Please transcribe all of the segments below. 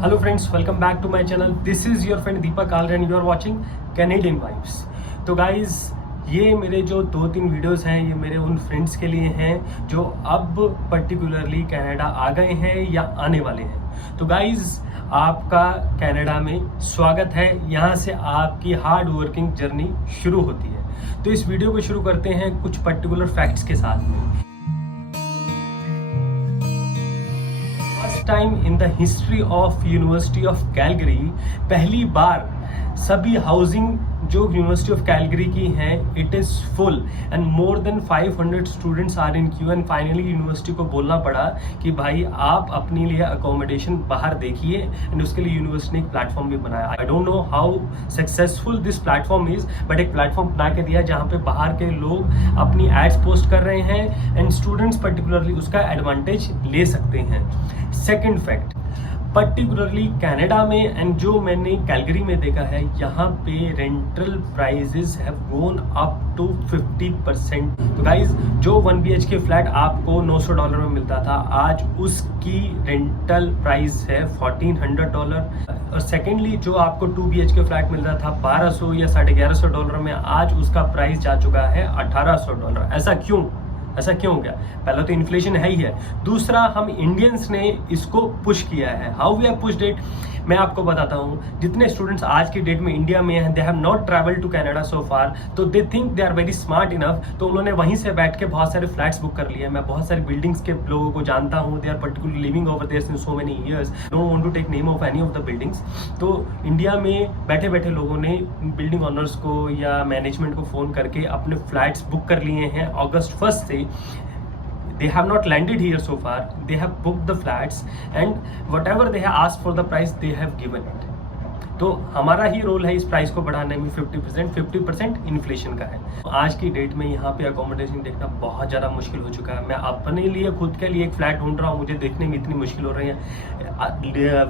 Hello friends, welcome back to my channel. This is your friend Deepak Kalra and you are watching Canadian Vibes. तो guys, ये मेरे जो 2-3 videos हैं ये मेरे उन फ्रेंड्स के लिए हैं जो अब पर्टिकुलरली कनाडा आ गए हैं या आने वाले हैं। तो गाइज आपका कनाडा में स्वागत है। यहाँ से आपकी हार्ड वर्किंग जर्नी शुरू होती है। तो इस वीडियो को शुरू करते हैं कुछ पर्टिकुलर फैक्ट्स के साथ में। Time in the history of university of Calgary पहली बार सभी हाउसिंग जो यूनिवर्सिटी ऑफ कैलगरी की हैं it is full and more than 500 students are in queue and finally university को बोलना पड़ा कि भाई आप अपने लिए अकोमोडेशन बाहर देखिए एंड उसके लिए यूनिवर्सिटी ने एक प्लेटफॉर्म भी बनाया। I don't know how successful this platform is but एक प्लेटफॉर्म बना के दिया जहाँ पे बाहर के लोग अपनी एड्स पोस्ट कर रहे हैं एंड स्टूडेंट्स पर्टिकुलरली उसका एडवांटेज ले सकते हैं। सेकेंड फैक्ट, पर्टिकुलरली कनाडा में एंड जो मैंने कैलगरी में देखा है यहाँ पे rental prices have gone up to 50%। तो गाइज जो 1 BHK फ्लैट आपको $900 में मिलता था आज उसकी रेंटल प्राइस है $1400 और सेकेंडली जो आपको 2 BHK फ्लैट मिल रहा था $1200 या $1150 में आज उसका प्राइस जा चुका है $1800। ऐसा क्यों हो गया? पहला तो इन्फ्लेशन है ही है, दूसरा हम इंडियंस ने इसको पुश किया है। How we have pushed it मैं आपको बताता हूँ। जितने स्टूडेंट्स आज की डेट में इंडिया में हैं they have not travel to Canada so far, तो they think they are very smart enough, तो उन्होंने वहीं से बैठ के बहुत सारे फ्लैट्स बुक कर लिए। मैं बहुत सारी बिल्डिंग्स के लोगों को जानता हूँ, they are particularly living over there since so many years, don't want to take name of any of the buildings. तो इंडिया में बैठे बैठे लोगों ने बिल्डिंग ऑनर्स को या मैनेजमेंट को फ़ोन करके अपने फ्लैट्स बुक कर लिए हैं अगस्त 1 से। They have not landed here so far. They have booked the flats and whatever they have asked for the price, they have given it. तो हमारा ही रोल है इस प्राइस को बढ़ाने में। 50% इन्फ्लेशन का है। आज की डेट में यहाँ पे अकोमोडेशन देखना बहुत ज़्यादा मुश्किल हो चुका है। मैं अपने लिए खुद के लिए एक फ्लैट ढूंढ रहा हूँ, मुझे देखने में इतनी मुश्किल हो रही है।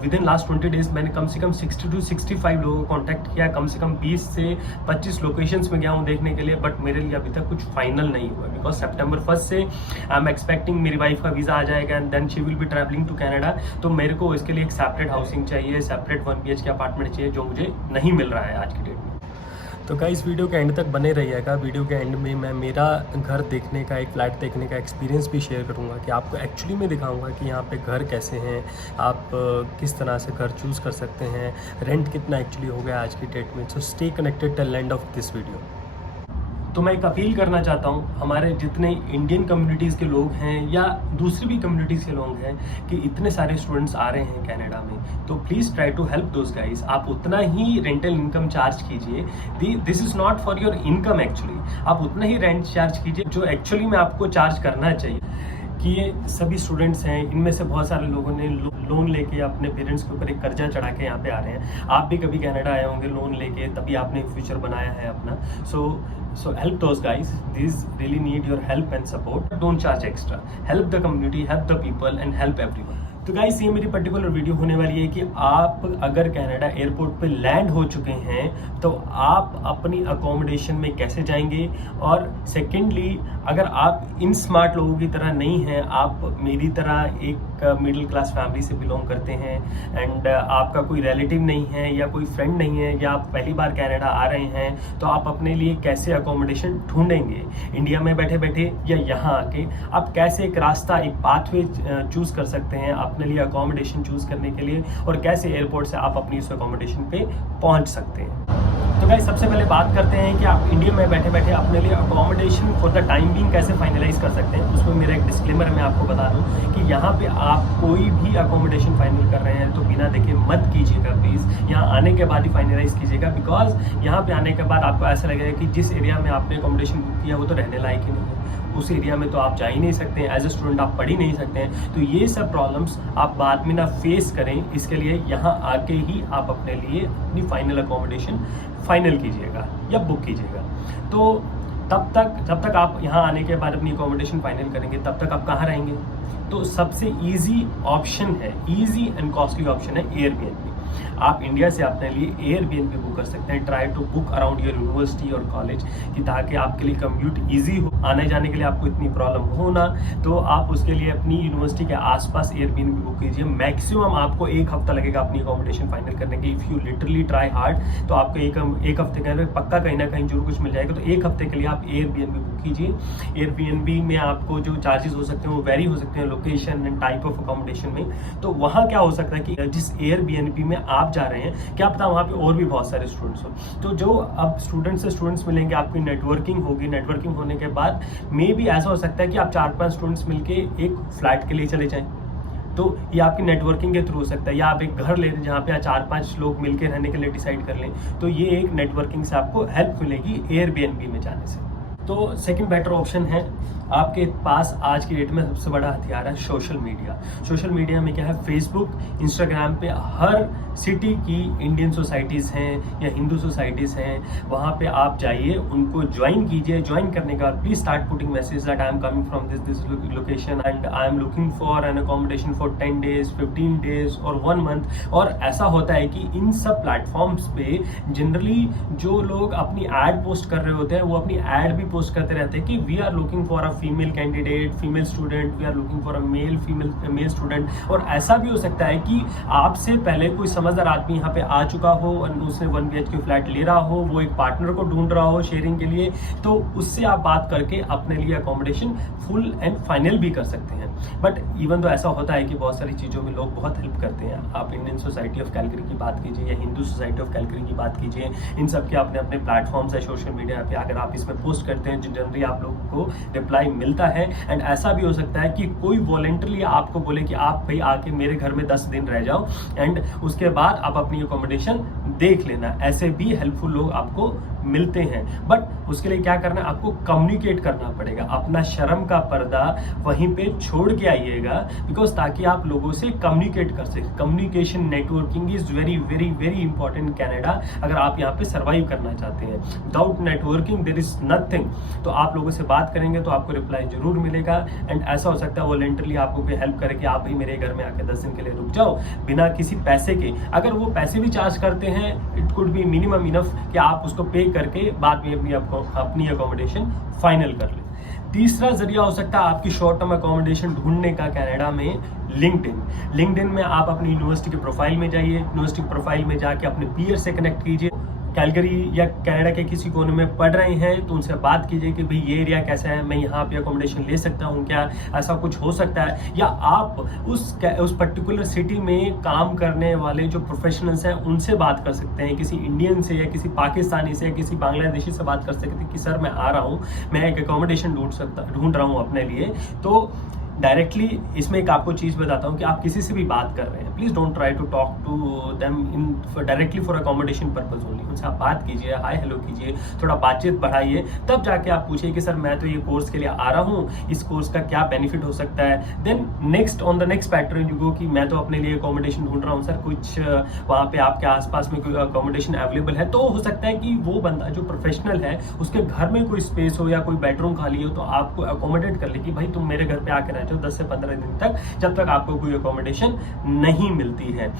विद इन लास्ट 20 डेज मैंने कम से कम 60 to 65 लोगों को कॉन्टैक्ट किया, कम से कम 20 से 25 लोकेशंस में गया हूँ देखने के लिए, बट मेरे लिए अभी तक कुछ फाइनल नहीं हुआ बिकॉज September 1 से आई एम एक्सपेक्टिंग मेरी वाइफ का वीज़ा आ जाएगा and then she will be travelling to Canada. तो मेरे को इसके लिए एक सेपरेट हाउसिंग चाहिए, सेपरेट 1 BHK अपार्टमेंट जो मुझे नहीं मिल रहा है आज की डेट में। तो गाइस वीडियो के एंड तक बने रहिएगा। वीडियो के एंड में मैं मेरा घर देखने का, एक फ्लैट देखने का एक्सपीरियंस भी शेयर करूंगा कि आपको एक्चुअली में दिखाऊंगा कि यहाँ पे घर कैसे हैं, आप किस तरह से घर चूज़ कर सकते हैं, रेंट कितना एक्चुअली हो गया आज की डेट में। So stay connected till end of this video. तो मैं एक अपील करना चाहता हूँ हमारे जितने इंडियन कम्युनिटीज़ के लोग हैं या दूसरी भी कम्युनिटीज़ के लोग हैं कि इतने सारे स्टूडेंट्स आ रहे हैं कनाडा में, तो please try to help those guys. आप उतना ही रेंटल इनकम चार्ज कीजिए। This is not for your income actually, आप उतना ही रेंट चार्ज कीजिए जो एक्चुअली में आपको चार्ज करना चाहिए। कि ये सभी स्टूडेंट्स हैं, इनमें से बहुत सारे लोगों ने लोन लेके अपने पेरेंट्स के ऊपर एक कर्जा चढ़ा के यहाँ पे आ रहे हैं। आप भी कभी कनाडा आए होंगे लोन लेके, तभी आपने एक फ्यूचर बनाया है अपना। So help those guys. These really need your help and support. Don't charge extra. Help the community, help the people and help everyone. तो गाइस ये मेरी पर्टिकुलर वीडियो होने वाली है कि आप अगर कनाडा एयरपोर्ट पे लैंड हो चुके हैं तो आप अपनी अकोमोडेशन में कैसे जाएंगे, और सेकेंडली अगर आप इन स्मार्ट लोगों की तरह नहीं हैं, आप मेरी तरह एक मिडिल क्लास फैमिली से बिलोंग करते हैं एंड आपका कोई रिलेटिव नहीं है या कोई फ्रेंड नहीं है या आप पहली बार कनाडा आ रहे हैं, तो आप अपने लिए कैसे अकोमोडेशन ढूंढेंगे इंडिया में बैठे बैठे या यहाँ आके। आप कैसे एक रास्ता, एक पाथवे चूज़ कर सकते हैं अपने लिए अकोमोडेशन चूज़ करने के लिए, और कैसे एयरपोर्ट से आप अपनी उस अकोमोडेशन पे पहुँच सकते हैं। तो गाइस सबसे पहले बात करते हैं कि आप इंडिया में बैठे बैठे अपने लिए accommodation for the time being कैसे फाइनलाइज कर सकते हैं। उसमें मेरा एक डिस्क्लेमर मैं आपको बता दूं कि यहाँ पे आप कोई भी अकोमोडेशन फाइनल कर रहे हैं तो बिना देखे मत कीजिएगा प्लीज़। यहाँ आने के बाद ही फाइनलाइज कीजिएगा बिकॉज यहाँ पे आने के बाद आपको ऐसा लगेगा कि जिस एरिया में आपने अकोमोडेशन बुक किया वो तो रहने लायक ही नहीं है, उस एरिया में तो आप जा ही नहीं सकते हैं, एज ए स्टूडेंट आप पढ़ ही नहीं सकते हैं। तो ये सब प्रॉब्लम्स आप बाद में ना फेस करें, इसके लिए यहाँ आके ही आप अपने लिए अपनी फाइनल अकोमोडेशन फाइनल कीजिएगा या बुक कीजिएगा। तो जब तक आप यहाँ आने के बाद अपनी अकोमोडेशन फाइनल करेंगे तब तक आप कहाँ रहेंगे? तो सबसे ईजी ऑप्शन है, ईजी एंड कॉस्टली ऑप्शन है एयरबीएनबी। आप इंडिया से अपने लिए एयरबीएनबी बुक कर सकते हैं। Try to book around your university और कॉलेज, कि ताकि आपके लिए कम्यूट ईजी हो, आने जाने के लिए आपको इतनी प्रॉब्लम हो ना, तो आप उसके लिए अपनी यूनिवर्सिटी के आसपास एयरबीएनबी बुक कीजिए। मैक्सिमम आपको 1 हफ्ता लगेगा अपनी अकोमोडेशन फाइनल करने के। If you literally try hard तो आपको एक हफ्ते के अंदर पक्का कहीं ना कहीं जरूर कुछ मिल जाएगा। तो 1 हफ्ते के लिए आप एयरबीएनबी बुक कीजिए। एयरबीएनबी में आपको जो चार्जेस हो सकते हैं वो वेरी हो सकते हैं location and type of accommodation में। तो वहाँ क्या हो सकता है कि जिस एयरबीएनबी में आप जा रहे हैं, क्या पता वहाँ पे और भी बहुत सारे स्टूडेंट्स हो, तो जो अब स्टूडेंट्स से स्टूडेंट्स मिलेंगे, आपकी नेटवर्किंग होगी। नेटवर्किंग होने के बाद मे भी ऐसा हो सकता है कि आप 4-5 स्टूडेंट्स मिलके एक फ्लैट के लिए चले जाएं, तो ये आपकी नेटवर्किंग के थ्रू हो सकता है। या आप एक घर ले लें जहाँ पे 4-5 लोग मिलकर रहने के लिए डिसाइड कर लें, तो ये एक नेटवर्किंग से आपको हेल्प मिलेगी एयरबीएनबी में जाने से। तो सेकंड बेटर ऑप्शन है, आपके पास आज की डेट में सबसे बड़ा हथियार है सोशल मीडिया। सोशल मीडिया में क्या है, फेसबुक, इंस्टाग्राम पे हर सिटी की इंडियन सोसाइटीज़ हैं या हिंदू सोसाइटीज़ हैं, वहाँ पे आप जाइए, उनको ज्वाइन कीजिए। ज्वाइन करने के बाद please start putting message that I am coming from this location and I am looking for an accommodation for 10 days, 15 days और 1 month। और ऐसा होता है कि इन सब प्लेटफॉर्म्स पे जनरली जो लोग अपनी एड पोस्ट कर रहे होते हैं, वो अपनी एड भी पोस्ट करते रहते हैं कि we are looking for a female candidate, female student, we are looking for a male student. और ऐसा भी हो सकता है कि आपसे पहले कोई समझदार आदमी यहाँ पे आ चुका हो और उसने 1 BHK फ्लैट ले रहा हो, वो एक पार्टनर को ढूंढ रहा हो शेयरिंग के लिए, तो उससे आप बात करके अपने लिए अकोमोडेशन फुल एंड फाइनल भी कर सकते हैं। बट इवन तो ऐसा होता है कि बहुत सारी चीज़ों में लोग बहुत हेल्प करते हैं। आप इंडियन सोसाइटी ऑफ कैलगरी की बात कीजिए या हिंदू सोसाइटी ऑफ कैलगरी की बात कीजिए, इन सब के अपने अपने प्लेटफॉर्म्स है सोशल मीडिया पे। अगर आप इसमें पोस्ट करते हैं, जनरली आप लोगों को रिप्लाई मिलता है। एंड ऐसा भी हो सकता है कि कोई वॉलंटरली आपको बोले कि आप भाई आके मेरे घर में 10 दिन रह जाओ एंड उसके बाद आप अपनी अकोमोडेशन देख लेना। ऐसे भी हेल्पफुल लोग आपको मिलते हैं। बट उसके लिए क्या करना है, आपको कम्युनिकेट करना पड़ेगा। अपना शर्म का पर्दा वहीं पे छोड़ के आइएगा, बिकॉज ताकि आप लोगों से कम्युनिकेट कर सकें। Communication networking is very very very important in Canada, अगर आप यहाँ पे सर्वाइव करना चाहते हैं। Without networking there is nothing. तो आप लोगों से बात करेंगे तो आपको रिप्लाई जरूर मिलेगा। एंड ऐसा हो सकता है वॉलंटरली आपको कोई हेल्प करे कि आप भी मेरे घर में आके 10 दिन के लिए रुक जाओ बिना किसी पैसे के। अगर वो पैसे भी चार्ज करते हैं, it could be minimum enough कि आप उसको पे करके बाद में अपनी अकोमोडेशन फाइनल कर ले। तीसरा जरिया हो सकता है आपकी शॉर्ट टर्म अकोमोडेशन ढूंढने का कनाडा में, लिंक्डइन में आप अपनी यूनिवर्सिटी के प्रोफाइल में जाइए। यूनिवर्सिटी प्रोफाइल में जाके अपने पीयर से कनेक्ट कीजिए। कैलगरी या कनाडा के किसी कोने में पढ़ रहे हैं तो उनसे बात कीजिए कि भाई ये एरिया कैसा है, मैं यहाँ पे अकोमोडेशन ले सकता हूँ क्या, ऐसा कुछ हो सकता है। या आप उस पर्टिकुलर सिटी में काम करने वाले जो प्रोफेशनल्स हैं उनसे बात कर सकते हैं, किसी इंडियन से या किसी पाकिस्तानी से या किसी बांग्लादेशी से बात कर सकते हैं कि सर मैं आ रहा हूँ, मैं एक अकोमोडेशन ढूंढ रहा हूँ अपने लिए। तो डायरेक्टली इसमें एक आपको चीज़ बताता हूँ कि आप किसी से भी बात कर रहे हैं, please don't try to talk to them in directly for accommodation purpose only. उनसे आप बात कीजिए, हाय हेलो कीजिए, थोड़ा बातचीत बढ़ाइए, तब जाके आप पूछिए कि सर मैं तो ये कोर्स के लिए आ रहा हूँ, इस कोर्स का क्या बेनिफिट हो सकता है। Then on the next pattern you go कि मैं तो अपने लिए अकोमोडेशन ढूंढ रहा हूँ सर, कुछ वहाँ पे आपके आसपास में कोई अकोमोडेशन अवेलेबल है। तो हो सकता है कि वो बंदा जो प्रोफेशनल है उसके घर में कोई स्पेस हो या कोई बेडरूम खाली हो, तो आपको अकोमोडेट कर ले कि भाई तुम मेरे घर पे आके रह जाओ 10 से 15 दिन तक, जब तक आपको कोई अकोमोडेशन नहीं मिलती है।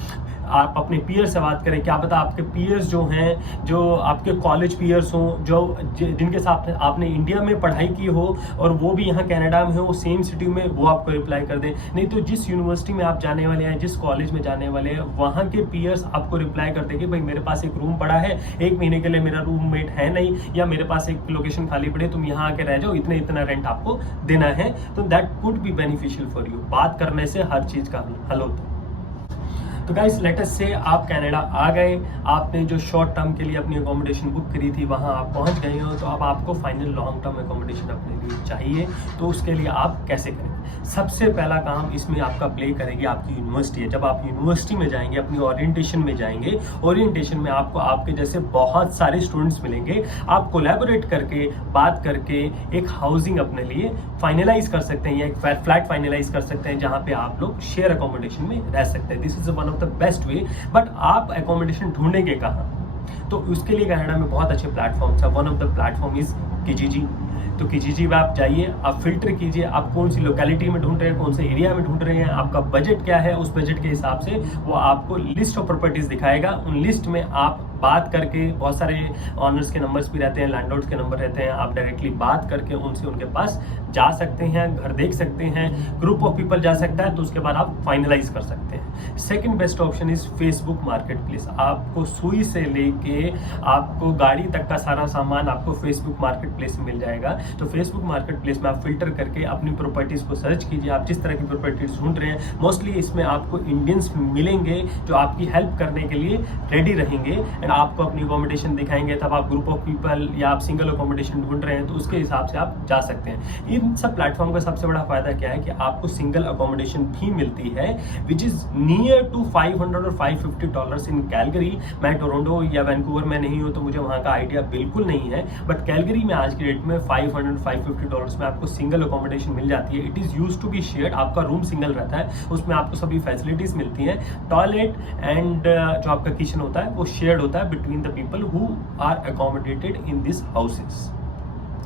आप अपने पीयर से बात करें, क्या पता आपके पीयर्स जो हैं, जो आपके कॉलेज पीयर्स हों, जो जिनके साथ आपने इंडिया में पढ़ाई की हो और वो भी यहाँ कनाडा में हो, सेम सिटी में, वो आपको रिप्लाई कर दें। नहीं तो जिस यूनिवर्सिटी में आप जाने वाले हैं, जिस कॉलेज में जाने वाले हैं, वहाँ के पीयर्स आपको रिप्लाई कर देंगे भाई मेरे पास एक रूम पड़ा है, 1 महीने के लिए मेरा रूममेट है नहीं, या मेरे पास एक लोकेशन खाली पड़ी, तुम यहाँ आके रह जाओ, इतना रेंट आपको देना है। तो that could be beneficial for you. बात करने से हर चीज़ का हल होता है। तो गाइस लेट अस से आप कनाडा आ गए, आपने जो शॉर्ट टर्म के लिए अपनी अकोमोडेशन बुक करी थी वहाँ आप पहुँच गए हो, तो अब आपको फाइनल लॉन्ग टर्म अकोमोडेशन अपने लिए चाहिए। तो उसके लिए आप कैसे करेंगे? सबसे पहला काम इसमें आपका प्ले करेगी आपकी यूनिवर्सिटी है। जब आप यूनिवर्सिटी में जाएंगे, अपनी ओरिएंटेशन में जाएंगे, ओरिएंटेशन में आपको आपके जैसे बहुत सारे स्टूडेंट्स मिलेंगे। आप कोलैबोरेट करके, बात करके एक हाउसिंग अपने लिए फाइनलाइज कर सकते हैं या एक फ्लैट फाइनलाइज कर सकते हैं जहाँ पे आप लोग शेयर अकोमोडेशन में रह सकते हैं। This is one of the best way. But आप अकोमोडेशन ढूंढेंगे कहाँ? तो उसके लिए कनाडा में बहुत अच्छे प्लेटफॉर्म्स है। One of the platform is Kijiji. तो किजीजी में आप जाइए, आप फिल्टर कीजिए आप कौन सी लोकेलिटी में ढूंढ रहे हैं, कौन से एरिया में ढूंढ रहे हैं, आपका बजट क्या है, उस बजट के हिसाब से वो आपको लिस्ट ऑफ प्रॉपर्टीज दिखाएगा। उन लिस्ट में आप बात करके, बहुत सारे ऑनर्स के नंबर्स भी रहते हैं, लैंडलॉर्ड्स के नंबर रहते हैं, आप डायरेक्टली बात करके उनसे उनके पास जा सकते हैं, घर देख सकते हैं, ग्रुप ऑफ पीपल जा सकता है, तो उसके बाद आप फाइनलाइज कर सकते हैं। Second best option is Facebook market place. आपको सुई से लेके आपको गाड़ी तक का सारा सामान आपको फेसबुक मार्केट प्लेस में मिल जाएगा। तो फेसबुक मार्केट प्लेस में आप फिल्टर करके अपनी प्रॉपर्टीज को सर्च कीजिए, आप जिस तरह की प्रॉपर्टीज ढूंढ रहे हैं। मोस्टली इसमें आपको इंडियंस मिलेंगे जो आपकी हेल्प करने के लिए रेडी रहेंगे एंड आपको अपनी अकोमोडेशन दिखाएंगे। तब आप ग्रुप ऑफ पीपल या आप सिंगल अकोमोडेशन ढूंढ रहे हैं तो उसके हिसाब से आप जा सकते हैं। इन सब प्लेटफॉर्म का सबसे बड़ा फायदा क्या है कि आपको सिंगल अकोमोडेशन भी मिलती है विच इज नियर टू $500 और $550 इन कैलगरी। मैं टोरंटो या वैंकूवर में नहीं हूँ तो मुझे वहाँ का आइडिया बिल्कुल नहीं है, बट कैलगरी में आज की डेट में $500-550 में आपको सिंगल अकोमोडेशन मिल जाती है। It is use to be shared, आपका रूम सिंगल रहता है, उसमें आपको सभी फैसिलिटीज मिलती हैं। टॉयलेट एंड जो आपका किचन होता है वो शेयर्ड होता है between the people who are accommodated in this houses.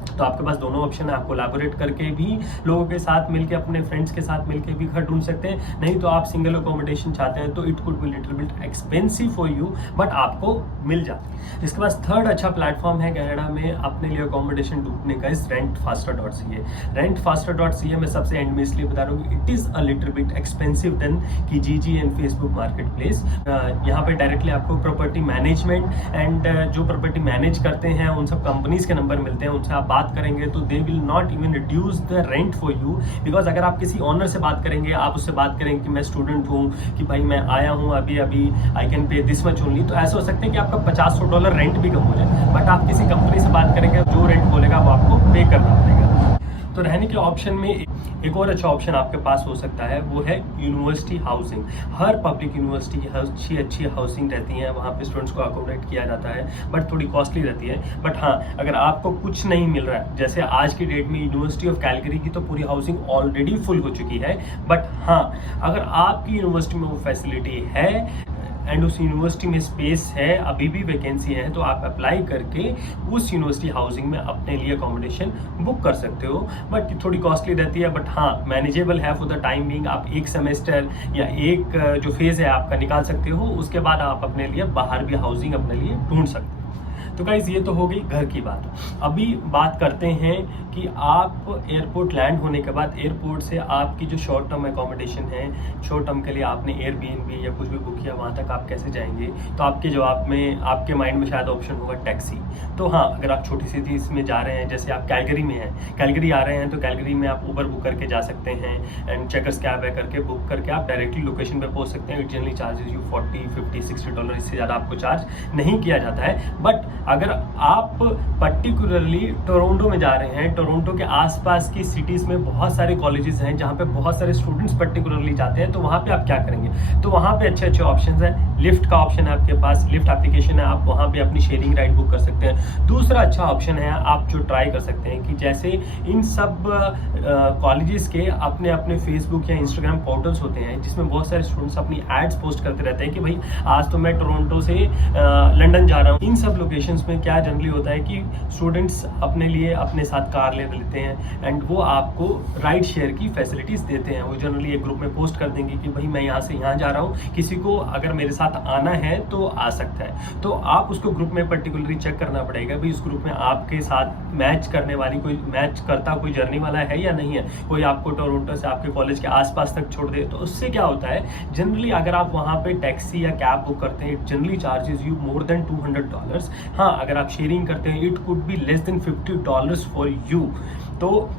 तो आपके पास दोनों ऑप्शन है, आप कोलैबोरेट करके भी लोगों के साथ मिलके, अपने फ्रेंड्स के साथ मिलके भी घर ढूंढ सकते हैं। नहीं तो आप सिंगल अकोमोडेशन चाहते हैं तो it could be little bit expensive for you, but आपको मिल जाती है। इसके पास थर्ड अच्छा प्लेटफॉर्म है कनाडा में अपने लिए अकोमोडेशन ढूंढने का, इस rentfaster.ca। rentfaster.ca मैं सबसे एंड में इसलिए बता रहा हूँ कि it is a little bit expensive than kijiji and Facebook market place. यहाँ पे डायरेक्टली आपको प्रॉपर्टी मैनेजमेंट एंड जो प्रॉपर्टी मैनेज करते हैं उन सब कंपनीज के नंबर मिलते हैं, उनसे आप बात करेंगे तो they will not even reduce the rent for you. Because अगर आप किसी ऑनर से बात करेंगे, आप उससे बात करेंगे कि मैं स्टूडेंट हूँ, कि भाई मैं आया हूँ अभी I can pay this much only, तो ऐसा हो सकता है कि आपका $50-100 रेंट भी कम हो जाए। बट आप किसी कंपनी से बात करेंगे, जो रेंट बोलेगा वो आपको पे करना पड़ेगा। तो रहने के ऑप्शन में एक और अच्छा ऑप्शन आपके पास हो सकता है, वो है यूनिवर्सिटी हाउसिंग। हर पब्लिक यूनिवर्सिटी की अच्छी हाउसिंग रहती है, वहाँ पे स्टूडेंट्स को अकोमोडेट किया जाता है, बट थोड़ी कॉस्टली रहती है। बट हाँ, अगर आपको कुछ नहीं मिल रहा है, जैसे आज की डेट में यूनिवर्सिटी ऑफ कैलगरी की तो पूरी हाउसिंग ऑलरेडी फुल हो चुकी है, बट हाँ अगर आपकी यूनिवर्सिटी में वो फैसिलिटी है एंड उस यूनिवर्सिटी में स्पेस है, अभी भी वैकेंसी है, तो आप अप्लाई करके उस यूनिवर्सिटी हाउसिंग में अपने लिए अकोमोडेशन बुक कर सकते हो। बट थोड़ी कॉस्टली रहती है, बट हाँ मैनेजेबल है फॉर द टाइम बिंग। आप एक सेमेस्टर या एक जो फेज है आपका निकाल सकते हो, उसके बाद आप अपने लिए बाहर भी हाउसिंग अपने लिए ढूंढ सकते हो। तो गाइज ये तो हो गई घर की बात। अभी बात करते हैं कि आप एयरपोर्ट लैंड होने के बाद एयरपोर्ट से आपकी जो शॉर्ट टर्म एकोमोडेशन है, शॉर्ट टर्म के लिए आपने एयरबीएनबी या कुछ भी बुक किया, वहाँ तक आप कैसे जाएंगे। तो आपके जवाब में, आपके माइंड में शायद ऑप्शन होगा टैक्सी। तो हाँ, अगर आप छोटी सी चीज़ में जा रहे हैं, जैसे आप कैलगरी में हैं, कैलगरी आ रहे हैं, तो कैलगरी में आप ऊबर बुक करके जा सकते हैं एंड चेकर्स कैब है करके बुक करके आप डायरेक्टली लोकेशन पे पहुँच सकते हैं। इट जनरली चार्जेस यू $40-50-60, इससे ज़्यादा आपको चार्ज नहीं किया जाता है। बट अगर आप पर्टिकुलरली टोरंटो में जा रहे हैं, टोरंटो के आसपास की सिटीज़ में बहुत सारे कॉलेजेस हैं जहाँ पे बहुत सारे स्टूडेंट्स पर्टिकुलरली जाते हैं, तो वहाँ पे आप क्या करेंगे। तो वहाँ पे अच्छे अच्छे ऑप्शंस हैं, लिफ्ट का ऑप्शन है आपके पास, लिफ्ट एप्लीकेशन है, आप वहाँ पे अपनी शेयरिंग राइड बुक कर सकते हैं। दूसरा अच्छा ऑप्शन है आप जो ट्राई कर सकते हैं कि जैसे इन सब कॉलेजेस के अपने अपने फेसबुक या इंस्टाग्राम पोर्टल्स होते हैं जिसमें बहुत सारे स्टूडेंट्स अपनी एड्स पोस्ट करते रहते हैं कि भाई आज तो मैं टोरंटो से लंदन जा रहा हूँ। इन सब लोकेशंस में क्या जनरली होता है कि स्टूडेंट्स अपने लिए अपने साथ कार ले लेते हैं एंड वो आपको राइड शेयर की फैसिलिटीज देते हैं। वो जनरली एक ग्रुप में पोस्ट कर देंगे कि भाई मैं यहाँ से यहाँ जा रहा हूँ, किसी को अगर मेरे साथ आना है तो आ सकता है। तो आप उसको ग्रुप में पर्टिकुलरली चेक करना पड़ेगा भाई उस ग्रुप में आपके साथ मैच करने वाली कोई जर्नी वाला है या नहीं है। कोई आपको टोरंटो से आपके कॉलेज के आसपास तक छोड़ दे, तो उससे क्या होता है, जनरली अगर आप वहाँ पे टैक्सी या कैब बुक करते हैं, it generally charges you more than $200। हाँ, अगर आप शेयरिंग करते हैं, it could be less than $50 for you. तो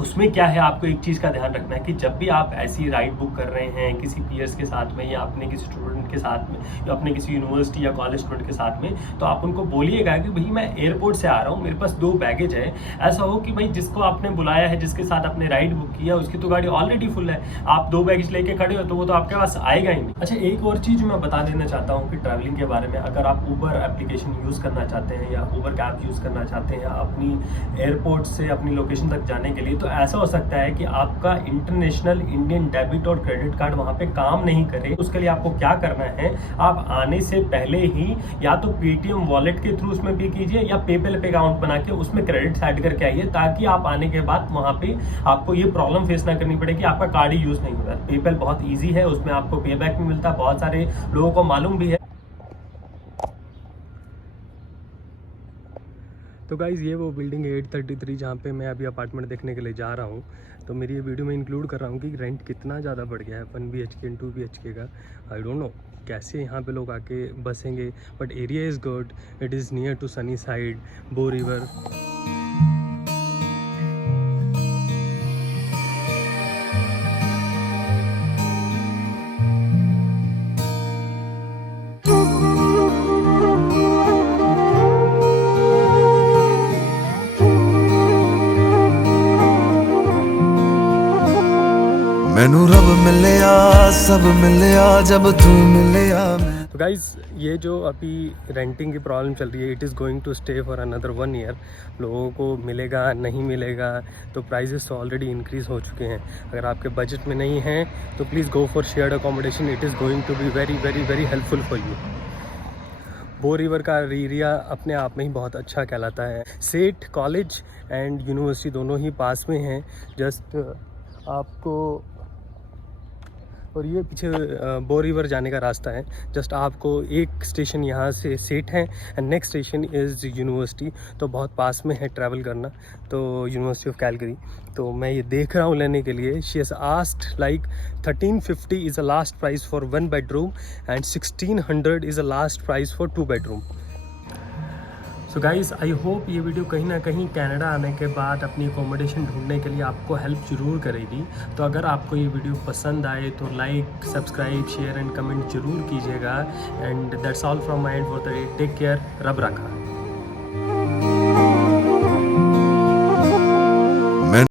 उसमें क्या है, आपको एक चीज़ का ध्यान रखना है कि जब भी आप ऐसी राइड बुक कर रहे हैं किसी पीयर्स के साथ में या अपने किसी स्टूडेंट के साथ में या अपने किसी यूनिवर्सिटी या कॉलेज स्टूडेंट के साथ में, तो आप उनको बोलिएगा कि भाई मैं एयरपोर्ट से आ रहा हूँ, मेरे पास 2 बैगेज है। ऐसा हो कि भाई जिसको आपने बुलाया है, जिसके साथ आपने राइड बुक किया, उसकी तो गाड़ी ऑलरेडी फुल है, आप 2 बैगेज लेके खड़े हो तो वो तो आपके पास आएगा ही नहीं। अच्छा, एक और चीज़ मैं बता देना चाहता हूँ कि ट्रैवलिंग के बारे में, अगर आप ऊबर एप्लीकेशन यूज़ करना चाहते हैं या ऊबर कैब यूज़ करना चाहते हैं अपनी एयरपोर्ट से अपनी लोकेशन तक जाने के लिए, तो ऐसा हो सकता है कि आपका इंटरनेशनल इंडियन डेबिट और क्रेडिट कार्ड वहाँ पे काम नहीं करे। उसके लिए आपको क्या करना है, आप आने से पहले ही या तो पेटीएम वॉलेट के थ्रू उसमें पे कीजिए या पेपैल पे अकाउंट बना के उसमें क्रेडिट ऐड करके आइए, ताकि आप आने के बाद वहाँ पे आपको ये प्रॉब्लम फेस ना करनी पड़े कि आपका कार्ड ही यूज नहीं होता। पेपैल बहुत ईजी है, उसमें आपको पे बैक भी मिलता है, बहुत सारे लोगों को मालूम भी है। तो गाइज़ ये वो बिल्डिंग है 833 जहाँ पे मैं अभी अपार्टमेंट देखने के लिए जा रहा हूँ। तो मेरी ये वीडियो में इंक्लूड कर रहा हूँ कि रेंट कितना ज़्यादा बढ़ गया है 1 BHK एंड 2 BHK का। आई डोंट नो कैसे यहाँ पे लोग आके बसेंगे, but area is good, it is near to Sunnyside, Bow river. मैनू रब मिलिया सब मिलिया जब तू मिलिया। तो गाइज़ ये जो अभी रेंटिंग की प्रॉब्लम चल रही है, it is going to stay for another 1 year. लोगों को मिलेगा नहीं मिलेगा, तो प्राइजेस तो ऑलरेडी इंक्रीज़ हो चुके हैं। अगर आपके बजट में नहीं है तो please go for shared accommodation, it is going to be very very very helpful for you. Bow River का एरिया अपने आप में ही बहुत अच्छा कहलाता है। सेठ कॉलेज एंड यूनिवर्सिटी दोनों ही पास में हैं, जस्ट आपको, और ये पीछे बो रिवर जाने का रास्ता है। जस्ट आपको एक स्टेशन यहाँ से सेठ है and next station is university, तो बहुत पास में है ट्रैवल करना। तो यूनिवर्सिटी ऑफ कैलगरी, तो मैं ये देख रहा हूँ लेने के लिए। She has asked like 1350 is a last price for 1 bedroom and 1600 is a last price for 2 bedroom. So guys I hope ये वीडियो कहीं ना कहीं कनाडा आने के बाद अपनी अकोमोडेशन ढूंढने के लिए आपको हेल्प ज़रूर करेगी। तो अगर आपको ये वीडियो पसंद आए तो like, subscribe, share and comment ज़रूर कीजिएगा। And that's all from my end for the day. Take care, रब रखा।